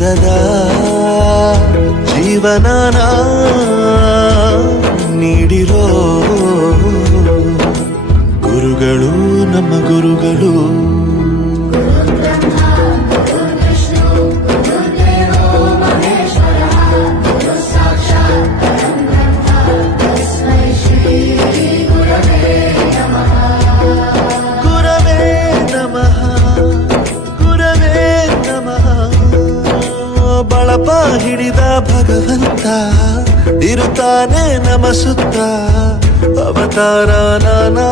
ಚಂದದ ಜೀವನನ ನೀಡಿರೋ ಗುರುಗಳು ನಮ್ಮ ಗುರುಗಳು. ಬಳಪ ಹಿಡಿದ ಭಗವಂತ ಇರುತ್ತಾನೆ ನಮ ಸುತ್ತ ಅವತಾರ ನಾನಾ